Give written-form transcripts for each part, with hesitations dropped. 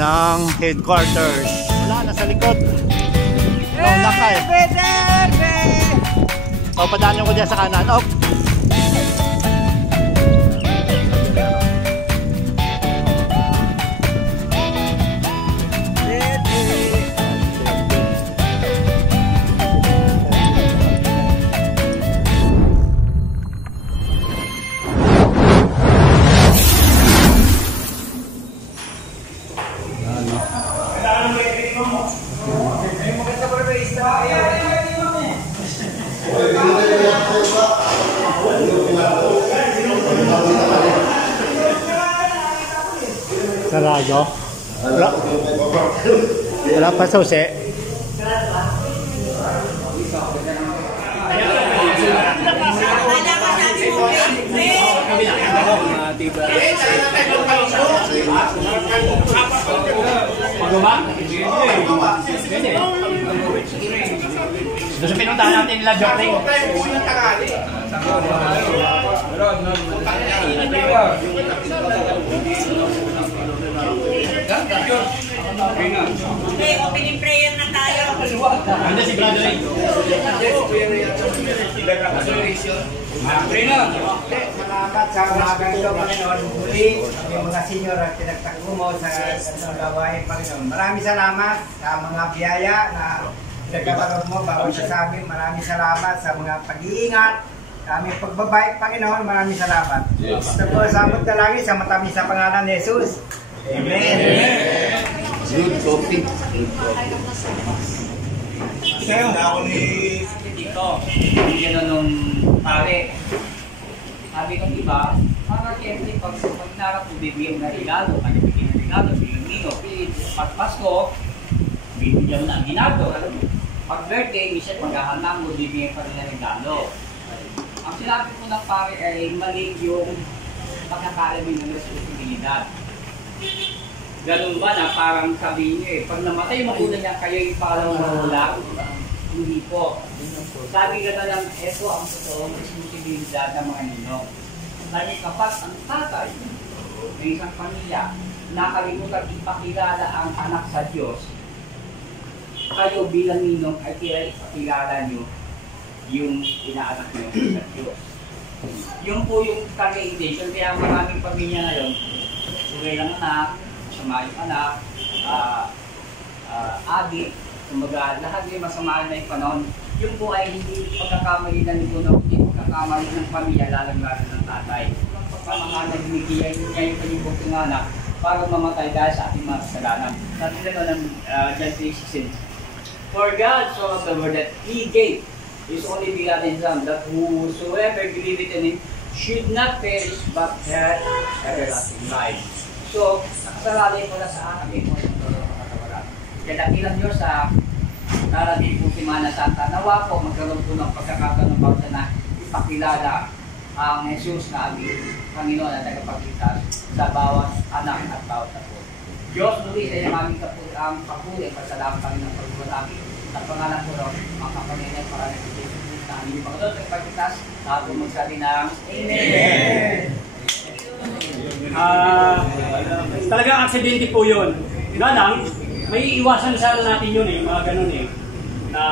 ng headquarters. Wala, nasa likod. Nauna ka eh. O, padaanin ko dyan sa kanan. Oh. Sarado. Wala pa susi. Doon sa pinuntahan natin nila Jokling. Okay, opening prayer na tayo. Ano si Brother Ray? Salamat sa mga ganito, Panginoon. Muli, yung mga senior at pinagtakbo mo sa gawain, Panginoon. Maraming salamat sa mga biyaya na pinagkaroon mo bawat sa amin. Maraming salamat sa mga pag-iingat, sa aming pagbabike, Panginoon. Maraming salamat. Sa pagsamot na langit sa matamis na pangalan ni Jesus. Amen. Good coffee. Sa'yo na ako ni dito. Gano'n nung pare. Sabi ng iba, para siyempre pag narap mo bibigyan na regalo, bibigyan na regalo, bilang nino. Pag Pasko, bibigyan mo na ang ginado. Pag birthday, minsan maghahanang mo, bibigyan pa rin na regalo. Ang sinabi ko ng pare ay mali yung pagkakalabi ng responsibilidad. Ganun ba na parang sabihin niyo pag namatay magulang niya kayo yung pangalawang magulang? Hindi po. Sabi ka na lang, ito ang totoong responsibilidad ng mga ninong. Dahil kapag ang tatay ng isang pamilya nakalimutan ipakilala ang anak sa Diyos, kayo bilang ninong ay ipakilala nyo yung inaanak nyo sa Diyos. Yun po yung targetation. Kaya maraming pamilya ngayon, sugay lang anak, masama yung anak, adik, kumaga lahat yung masama na yung panahon. Yung po ay hindi pagkakamali na nito, hindi pagkakamali ng pamilya, lalang-lalo ng tatay. Pagkamangalan, binigyan niya yung palibog ng anak para mamatay dahil sa ating mga kasalanan. Sabi naman ng John 3:16, For God so loved the world that He gave His only begotten Son, that whosoever believeth in Him should not perish but have everlasting life. So, nakasalalay ko na sa akin mo yung katawaran. Kaya dakilang Diyos sa darating po si Mana Santa, nawa po magkaroon po ng pagkakataon ng bawat na ipakilala ang Jesus na aming Panginoon at tagapagligtas sa bawat anak at bawat apo. Diyos muli ay aming ang papuli at salamat kami ng pagbulat sa pangalan ko ron, mga kapangyarihan para ng Jesus na aming Panginoon at tagapagligtas at magsabi ng Amen! Talagang aksidente po yun. Nga lang, may iwasan sana natin yun mga ganun na,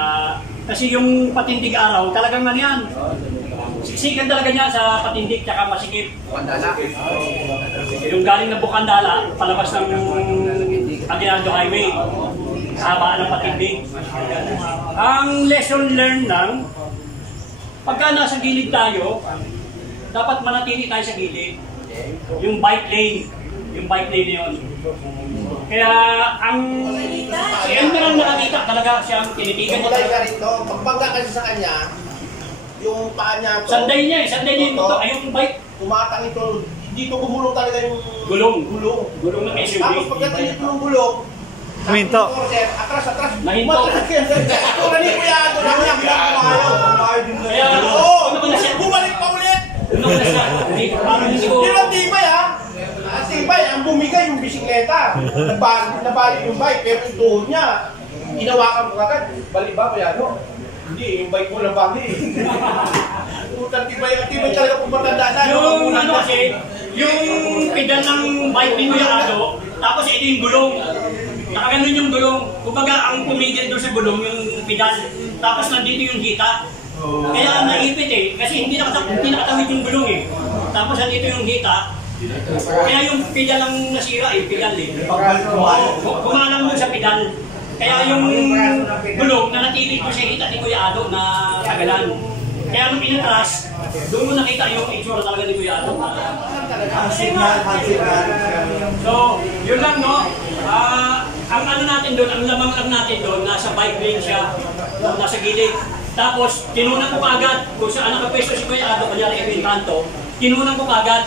kasi yung patindig araw, talagang ano yan. Siksikan talaga niya sa patindig, tsaka masikip. Bukandala. Yung galing na Bukandala, palabas ng Aguinaldo Highway. Haba ng patindig. Ang lesson learned lang, pagka nasa gilid tayo, dapat manatili tayo sa gilid. Yung bike lane na yun. Kaya ang yan na lang nakakita talaga siyang tinitigan niya. Kulay ka rito, pagpangga kasi sa kanya, yung paa niya ito. Sanday niya yung motor, ay yung bike. Umatang ito, dito gumulong talaga yung gulong ng SUV. Tapos pagdating ito ng gulong, Huminto. atras. Nahinto. Ito na ni Kuya Ado na niya, pinakamayos. Kaya bumalik pa ulit. Parang hindi ko. Pero tibay ha. Tibay, ang bumigay yung bisikleta. Nabalik yung bike, pero yung tuhod niya, inawakan ko agad. Balik ba Kuya Ado? Hindi, yung bike mo nabali. Tibay talaga kung matanda na. Yung ano kasi, yung pedal ng bike ni Kuya Ado, tapos ito yung gulong. Nakaganon yung gulong. Kumbaga, ang pumigil doon sa gulong, yung pedal. Tapos nandito yung hita. Kaya naipit eh, kasi hindi nakatawid yung gulong eh. Tapos nandito yung hita. Kaya yung pedal ang nasira eh, pedal eh. Kumalang mo sa pedal. Kaya yung gulong na natili ko sa hita ni Kuya Ado na tagalan. Kaya nung inatras, doon mo nakita yung itsura talaga ni Kuya Ado. So, yun lang no. Ang ano natin doon, ang lamang lang natin doon, nasa bike lane siya, nasa gilid. Tapos, tinunan ko agad kung saan nakapwesto si Kuya Ado, kanyari ito yung kanto. Tinunan ko agad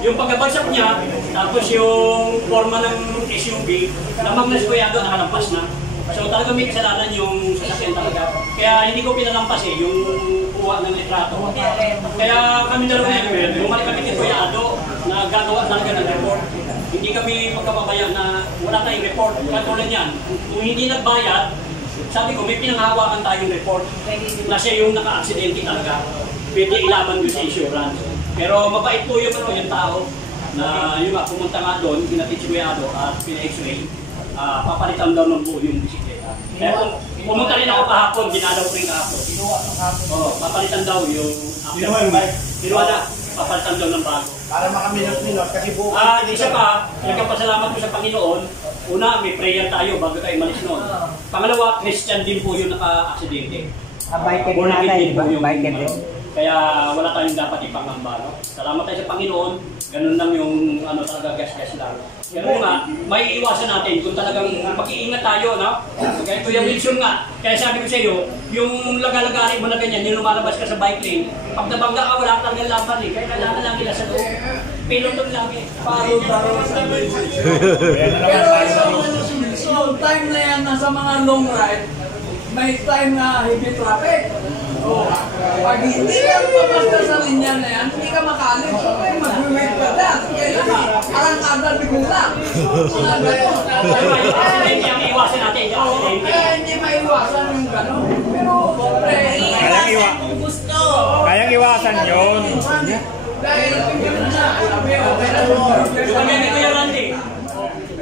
yung pagkabagsak niya, tapos yung forma ng SUV, lamang na si Kuya Ado, nakalampas na. So talaga may kasalanan yung sasakyan talaga. Kaya hindi ko pinalampas eh, yung kuha ng litrato. Kaya kami dalawa na bumalik kami kay Kuya Ado na gagawa talaga ng report. Hindi kami magkapabayaan na wala tayong report. Katulad yan, kung hindi nagbayad, sabi ko may pinanghawakan tayong report na siya yung naka-aksidente talaga. Pwede ilaban doon sa insurance. Pero mabait po yung tao na yung pumunta nga doon, pinatid si Kuya Ado at pina-x-ray. Papalitan daw ng buo yung bisikleta. Kaya pumunta rin ako kahapon, dinalaw ko rin kahapon. Papalitan daw yung kinuha na, papalitan daw ng bago. Para makaminot-minot kasi buo. Isa pa, nagkapasalamat ko sa Panginoon. Una, may prayer tayo bago tayo malis noon. Pangalawa, Christian din po yung naka-aksidente. Biker din natin, di ba? Biker din. Kaya wala tayong dapat ipangamba. No? Salamat tayo sa Panginoon. Ganun lang yung talaga gas-gas lang. Pero nga, may iwasan natin kung talagang mag-iingat tayo, no? Kaya Kuya Wilson nga, kaya sabi ko sa iyo, yung lagalagari mo na ganyan, yung lumalabas ka sa bike lane, pag nabangga ka, wala kang laban eh. Kaya kailangan lang nila sa loob. Piloton lang eh. Pero so time na yan, nasa mga long ride, may time na heavy traffic. Pag hindi ka papasta sa linya na yan, hindi ka makalit. So, mag-wait ka dyan. Kailangan, parang kada bigulang. Mga gano'n. Hindi ang iwasan natin. Kaya hindi maiwasan yung gano'n. Pero, Kayang iwasan yun. dahil yun na, sabi, okay na Kami ni Kuya Randy.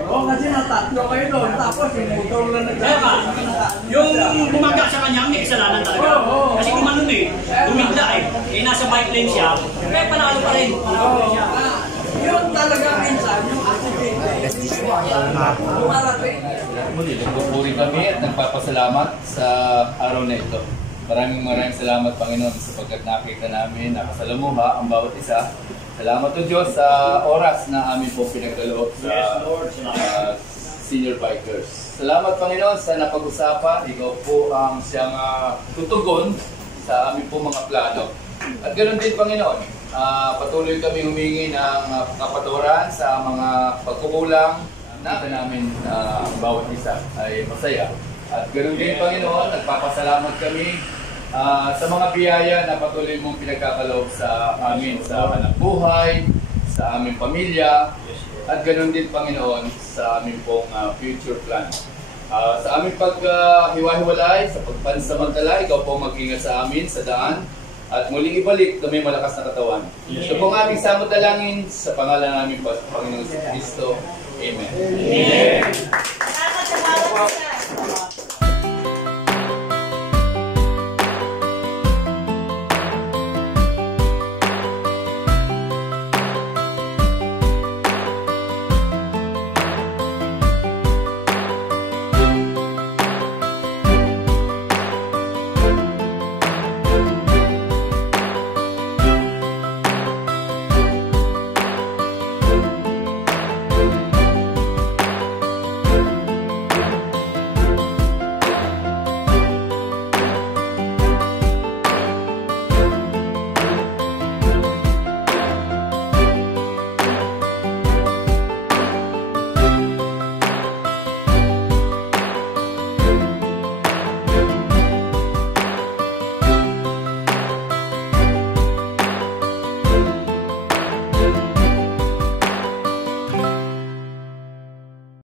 kasi natatlo kayo doon, tapos yung motor lang Kaya ka, yung bumangga sa kanya, may kasalanan talaga. Kasi kumanon eh, bumigla eh. Nasa bike lane siya, kaya panalo pa rin. Panalo pa siya. yun talaga minsan, yung accident, lumarating. Muli, nagpupuri kami at nagpapasalamat sa araw na ito. Maraming salamat Panginoon sapagkat nakita namin, nakasalamuha ang bawat isa. Salamat to Diyos sa oras na amin po pinagkaloob sa senior bikers. Salamat Panginoon sa napag-usapan. Ikaw po ang siyang tutugon sa amin po mga plano. At ganoon din Panginoon, patuloy kami humingi ng kapatawaran sa mga pagkukulang na namin bawat isa ay masaya. At ganoon din Panginoon, nagpapasalamat kami sa mga biyaya na patuloy mong pinagkakaloob sa amin, sa anak buhay, sa aming pamilya, at ganoon din Panginoon sa aming pong future plan. Sa aming paghiwa-hiwalay, sa pagpansamantala, ikaw po mag-ingat sa amin, sa daan, at muling ibalik na may malakas na katawan. Ito pong aming samot dalangin sa pangalan namin Panginoon si Kristo. Amen. Salamat sa bawat isa.